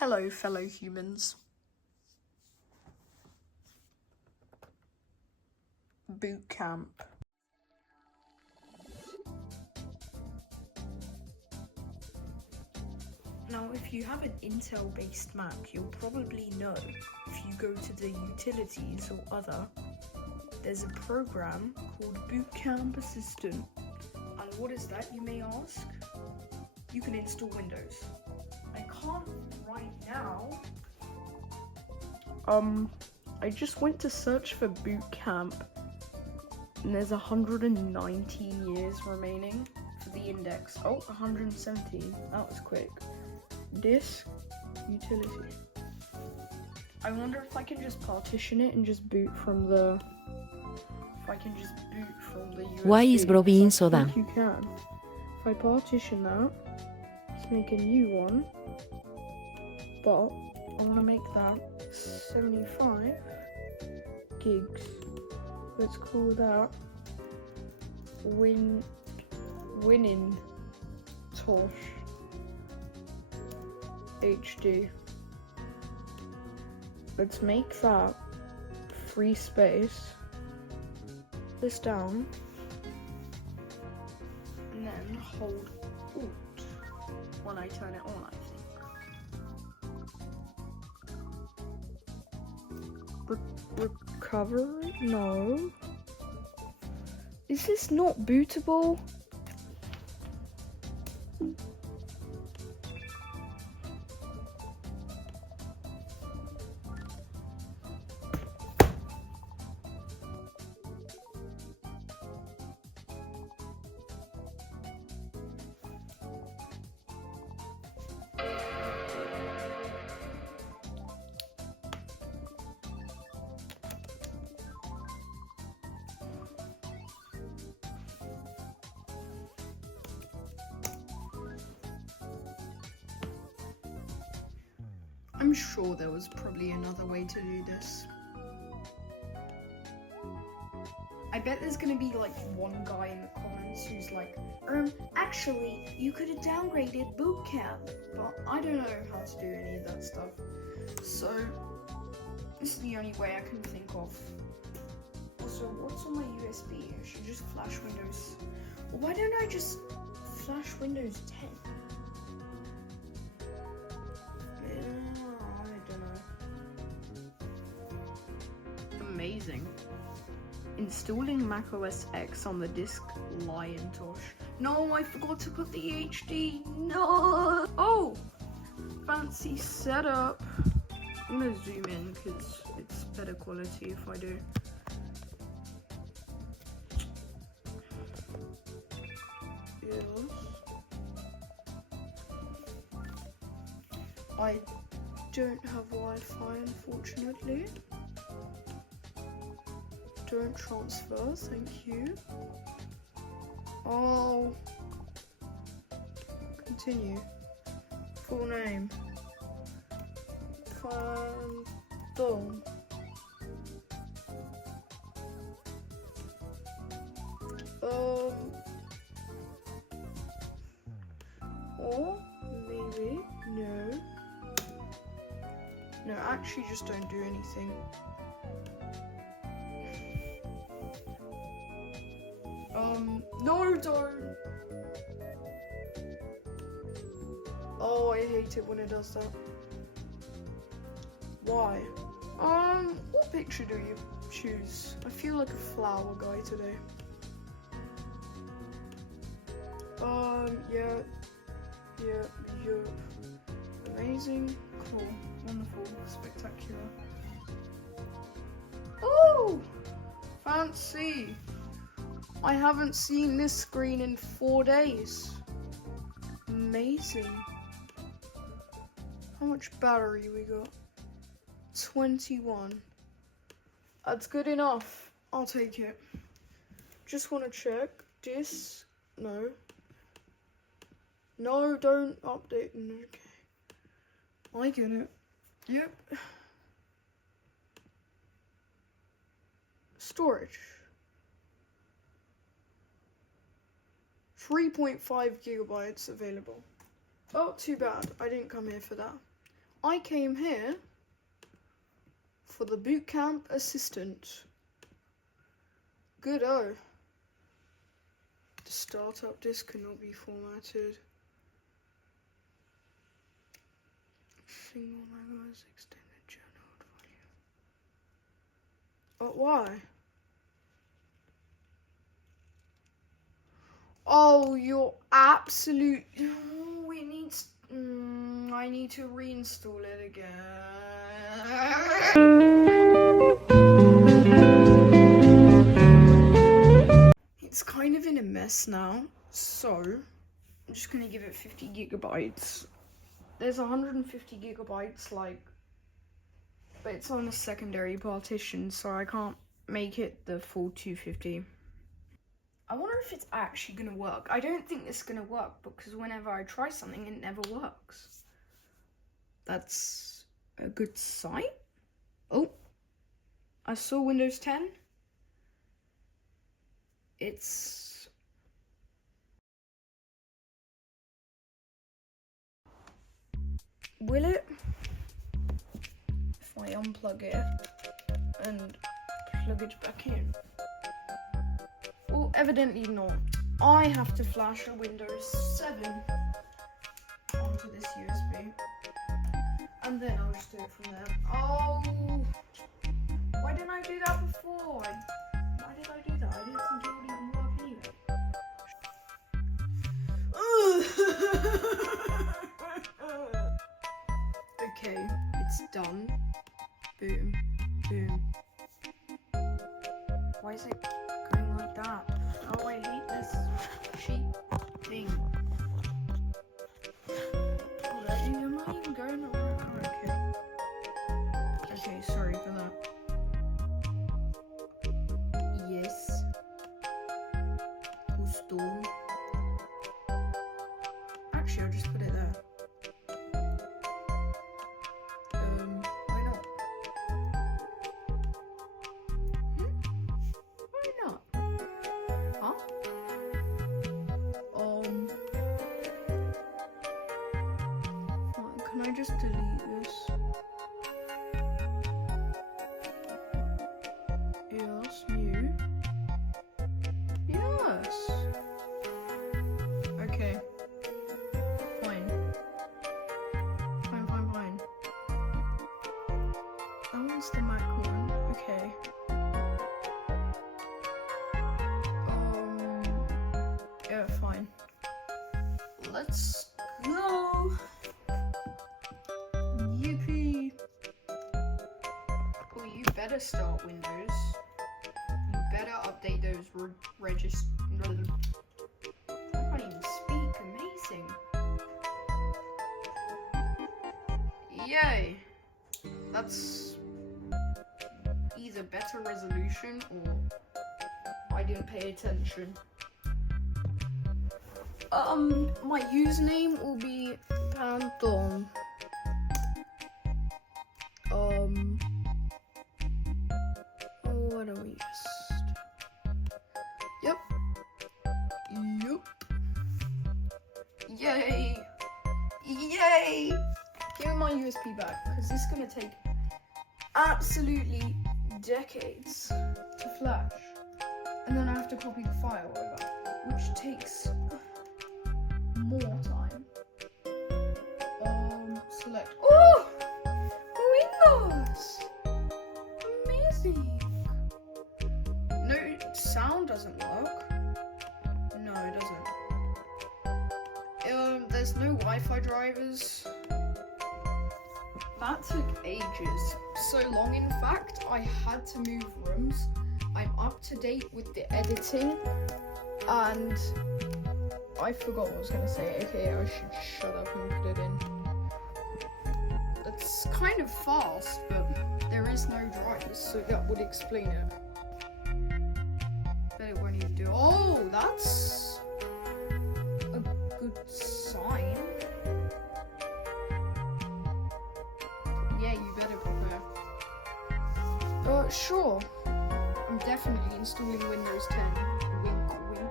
Hello, fellow humans. Boot camp. Now, if you have an Intel-based Mac, you'll probably know if you go to the utilities or other, there's a program called Boot Camp Assistant. And what is that, you may ask? You can install Windows. I can't right now. I just went to search for boot camp, and there's 119 years remaining for the index. Oh, 117. That was quick. Disk utility. I wonder if I can just partition it and just boot from the. If I can just boot from the USB. Why is bro being so dumb? You can. If I partition that, let's make a new one. But I want to make that 75 gigs. Let's call that Winning Tosh HD. Let's make that free space. This down. And then hold Alt when I turn it on, I think. Recovery? No. Is this not bootable? I'm sure there was probably another way to do this. I bet there's gonna be like one guy in the comments who's like, actually, you could have downgraded boot camp, but I don't know how to do any of that stuff. So, this is the only way I can think of. Also, what's on my USB? I should just flash Windows. Well, why don't I just flash Windows 10? Amazing. Installing macOS X on the disk Liontosh. No, I forgot to put the HD. No. Oh, fancy setup. I'm gonna zoom in because it's better quality if I do. Yes. I don't have Wi-Fi, unfortunately. Don't transfer, thank you. Oh. Continue. Full name. Phantom. Or maybe, no. No, actually just don't do anything. No, don't. Oh, I hate it when it does that. Why? What picture do you choose? I feel like a flower guy today. Yeah. Amazing, cool, wonderful, spectacular. Oh, fancy. I haven't seen this screen in 4 days. Amazing. How much battery we got? 21. That's good enough. I'll take it. Just want to check. This. No. No, don't update. Okay. I get it. Yep. Storage. 3.5 gigabytes available. Oh, too bad. I didn't come here for that. I came here for the bootcamp assistant. Good-o. The startup disk cannot be formatted. Single language extended journal volume. But why? Oh, you're absolute. Oh, it needs. I need to reinstall it again. It's kind of in a mess now, so I'm just gonna give it 50 gigabytes. There's 150 gigabytes, like, but it's on a secondary partition, so I can't make it the full 250. I wonder if it's actually gonna work. I don't think it's gonna work because whenever I try something, it never works. That's a good sign. Oh, I saw Windows 10. It's... Will it? If I unplug it and plug it back in. Well, evidently not. I have to flash a Windows 7 onto this USB. And then I'll just do it from there. Oh! Why didn't I do that before? Why did I do that? I didn't think it would even work anyway. Okay, it's done. Boom. Boom. Why is it going like that? Oh, I hate this sheet thing. I'm not even going around. Okay. Okay, sorry for that. Yes. Custom. Actually, I'll just put it there. Why not? Why not? Huh? Can I just delete this? Yes, new. Yes. Okay. Fine. Fine. That one's the Mac one. Okay. Yeah, fine. Let's go. Yippee. Oh, you better start Windows. You better update those registers. I can't even speak. Amazing. Yay. That's either better resolution or I didn't pay attention. My username will be Phantom. Why don't we just... Yep. Yay. Yay. Give me my USB back, because this is going to take absolutely decades to flash. And then I have to copy the file over, which takes more time. Select. Oh! Windows! Amazing! No, sound doesn't work. No, it doesn't. There's no Wi-Fi drivers. That took ages. So long, in fact, I had to move rooms. I'm up to date with the editing, and I forgot what I was going to say. Okay, I should shut up and put it in. That's kind of fast, but there is no drivers, so that would explain it. But it won't even do. Oh, that's a good sign. Yeah, you better prepare. Sure. I'm definitely installing Windows 10. Wink, wink.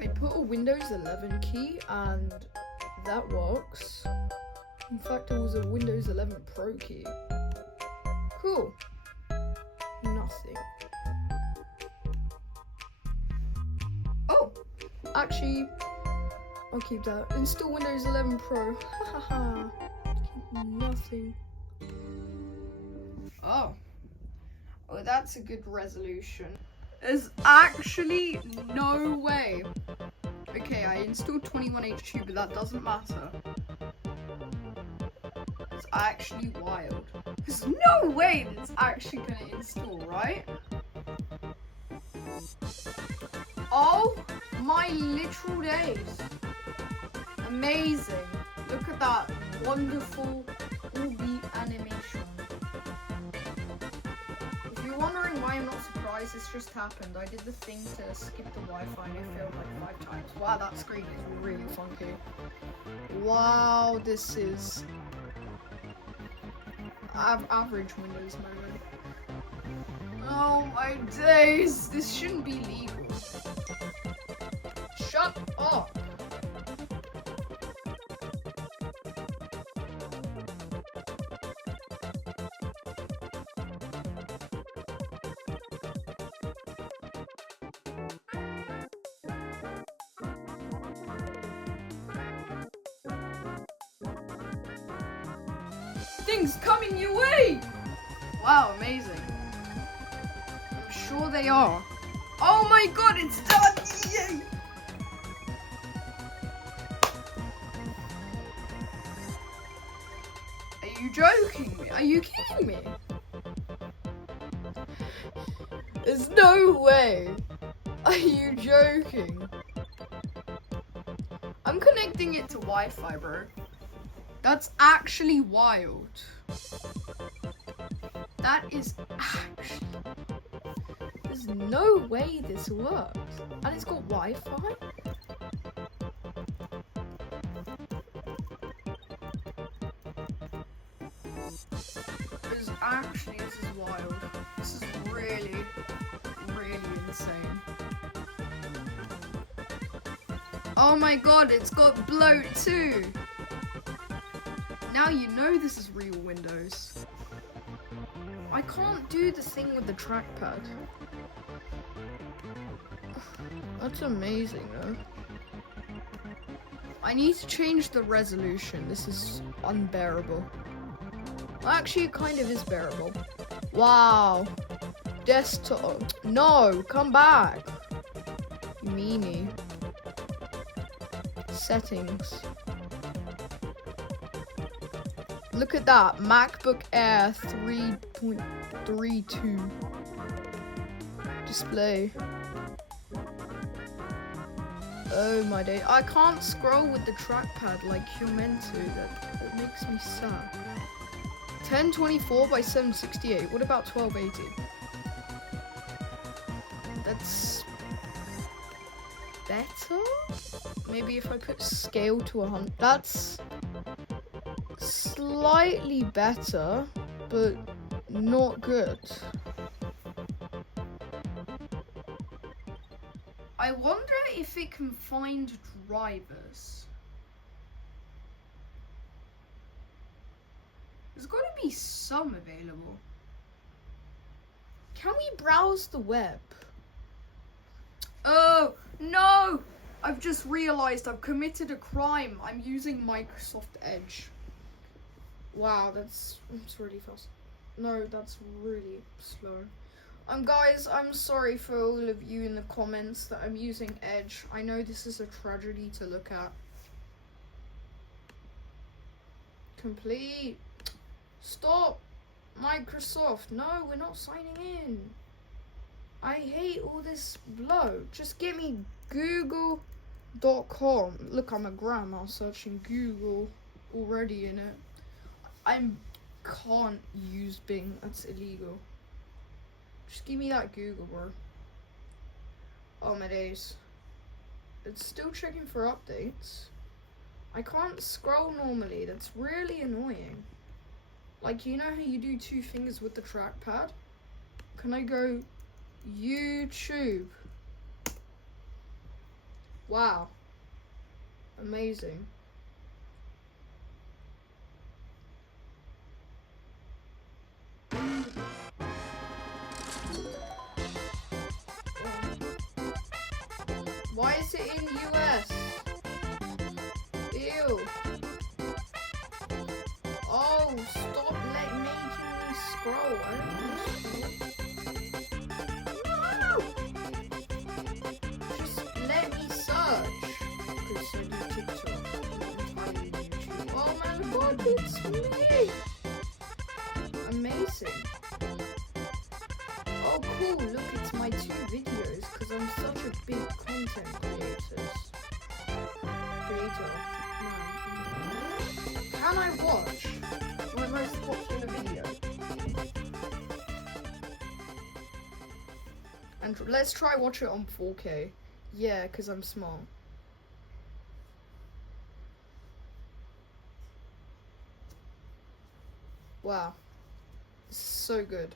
I put a Windows 11 key, and that works. In fact, it was a Windows 11 Pro key. Cool. Nothing. Oh, actually, I'll keep that. Install Windows 11 Pro. Hahaha. Nothing. Oh, that's a good resolution. There's actually no way. Okay, I installed 21H2, but that doesn't matter. It's actually wild. There's no way that's actually gonna install, right? Oh my literal days. Amazing. Look at that wonderful all-beat animation. If you're wondering why I'm not surprised, this just happened. I did the thing to skip the Wi-Fi and it failed like 5 times. Wow, that screen is really funky. Wow, this is average Windows moment. Oh my days, this shouldn't be legal. Shut up. Things coming your way! Wow, amazing. I'm sure they are. Oh my god, it's done! Yay! Are you joking me? Are you kidding me? There's no way. Are you joking? I'm connecting it to Wi-Fi, bro. That's actually wild. That is actually... There's no way this works. And it's got Wi-Fi? This is wild. This is really, really insane. Oh my god, it's got bloat too! Now you know this is real Windows. I can't do the thing with the trackpad. That's amazing though. I need to change the resolution. This is unbearable. Actually, it kind of is bearable. Wow. Desktop. No, come back. You meanie. Settings. Look at that, MacBook Air 3.32 display. Oh my day, I can't scroll with the trackpad like you're meant to. That makes me sad. 1024 by 768. What about 1280? That's better? Maybe if I put scale to 100. That's slightly better, but not good. I wonder if it can find drivers. There's got to be some available. Can we browse the web? Oh, no! I've just realized I've committed a crime. I'm using Microsoft Edge. Wow, that's really fast. No, that's really slow. Guys, I'm sorry for all of you in the comments that I'm using Edge. I know this is a tragedy to look at. Complete. Stop. Microsoft. No, we're not signing in. I hate all this blow. Just give me google.com. Look, I'm a grandma searching Google already in it. I can't use Bing. That's illegal. Just give me that Google, bro. Oh my days. It's still checking for updates. I can't scroll normally. That's really annoying. Like, you know how you do 2 fingers with the trackpad? Can I go YouTube? Wow. Amazing. Why is it in US? Ew. Oh, stop making me scroll. I don't want to scroll. No! Just let me search. Because I do TikTok. I do YouTube. Oh my god, it's me! Amazing. Oh cool, look, it's my 2 videos because I'm such a big content creator. Can I watch my most popular video? And let's try watch it on 4K. Yeah, because I'm smart. Wow. So good.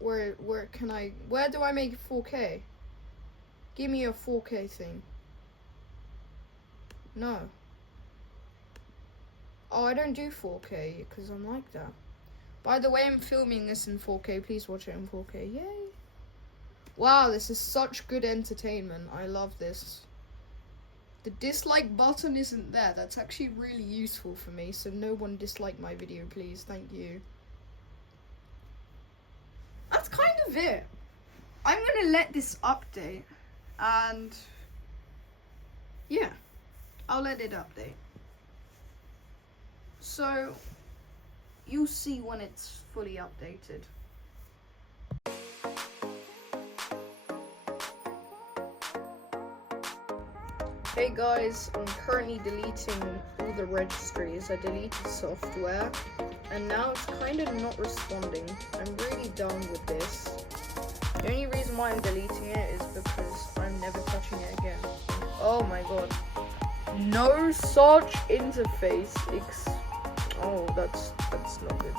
Where do I make 4K? Give me a 4K thing. No. Oh, I don't do 4K because I'm like that. By the way, I'm filming this in 4K. Please watch it in 4K. Yay. Wow, this is such good entertainment. I love this. The dislike button isn't there. That's actually really useful for me. So no one dislike my video, please. Thank you. That's kind of it. I'm going to let this update. And yeah, I'll let it update. So you'll see when it's fully updated. Hey guys, I'm currently deleting all the registries. I deleted software and now it's kind of not responding. I'm really done with this. The only reason why I'm deleting it is because I'm never touching it again. Oh my god. No search interface. Oh, that's not good.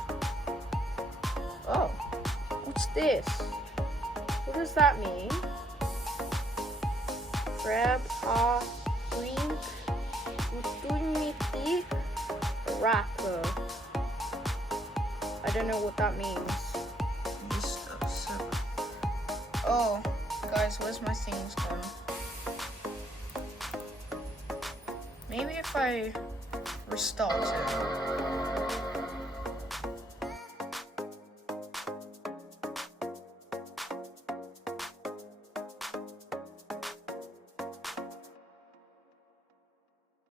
Oh, what's this? What does that mean? Grab a drink. Doing me thick. Rapper. I don't know what that means. Oh, guys, where's my things gone? Maybe if I restart it.